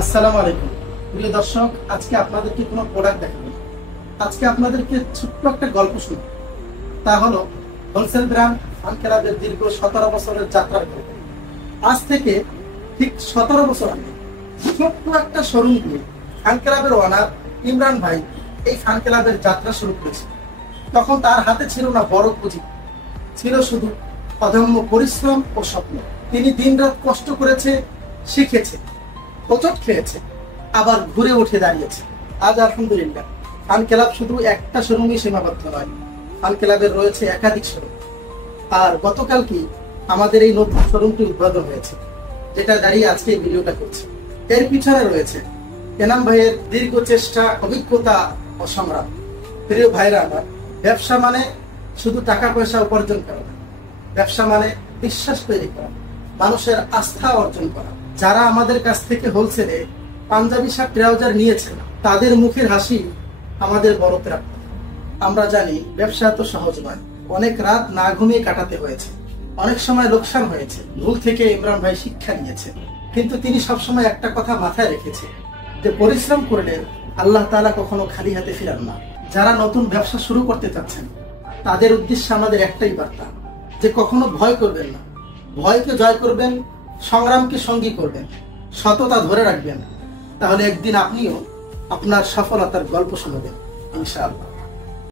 আসসালামু আলাইকুম প্রিয় দর্শক, আজকে আপনাদেরকে কোনো প্রোডাক্ট দেখাবো। আজকে আপনাদেরকে ছোট্ট একটা গল্প শুনবো। তা হলো হোলসেল ব্র্যান্ড ফান ক্লাবের দীর্ঘ 17 বছরের যাত্রার গল্প। আজ থেকে ঠিক 17 বছর আগে ছোট্ট একটা শোরুম দিয়ে ফান ক্লাবের ওনার ইমরান ভাই এই ফান ক্লাবের যাত্রা শুরু করেছে। তখন তার হাতে ছিল না বড় পুঁজি, ছিল শুধু অদম্য পরিশ্রম ও স্বপ্ন। তিনি দিনরাত কষ্ট করেছে, শিখেছে, হোঁচট খেয়েছে, আবার ঘুরে উঠে দাঁড়িয়েছে। আজ আলহামদুলিল্লাহ ফান ক্লাব শুধু একটা শোরুমই সীমাবদ্ধ নয়, ফান ক্লাবের রয়েছে একাধিক শোরুম। আর গতকাল কি আমাদের এই নতুন শোরুমটি উদ্বোধন হয়েছে, যেটা দাঁড়িয়ে আজকে এই ভিডিওটা করছে। এর পিছনে রয়েছে এনাম ভাইয়ের দীর্ঘ চেষ্টা, অভিজ্ঞতা ও সংগ্রাম। প্রিয় ভাইরা আমার, ব্যবসা মানে শুধু টাকা পয়সা উপার্জন করা না, ব্যবসা মানে বিশ্বাস তৈরি করা, মানুষের আস্থা অর্জন করা। যারা আমাদের কাছ থেকে হোলসেলে পাঞ্জাবি শার্ট ট্রাউজার নিয়েছেন, তাদের মুখের হাসি আমাদের বড় প্রাপ্য। আমরা জানি ব্যবসা এত সহজ নয়, অনেক রাত না ঘুমিয়ে কাটাতে হয়েছে, অনেক সময় লোকসান হয়েছে। ভুল থেকে ইমরান ভাই শিক্ষা নিয়েছে, কিন্তু তিনি সবসময় একটা কথা মাথায় রেখেছে, যে পরিশ্রম করলে আল্লাহ তাআলা কখনো খালি হাতে ফিরান না। যারা নতুন ব্যবসা শুরু করতে চাচ্ছেন, তাদের উদ্দেশ্যে আমাদের একটাই বার্তা, যে কখনো ভয় করবেন না। ভয়কে জয় করবেন, সংগ্রামকে সঙ্গী করবেন, সততা ধরে রাখবেন। তাহলে একদিন আপনিও আপনার সফলতার গল্প শোনাবেন ইনশাআল্লাহ।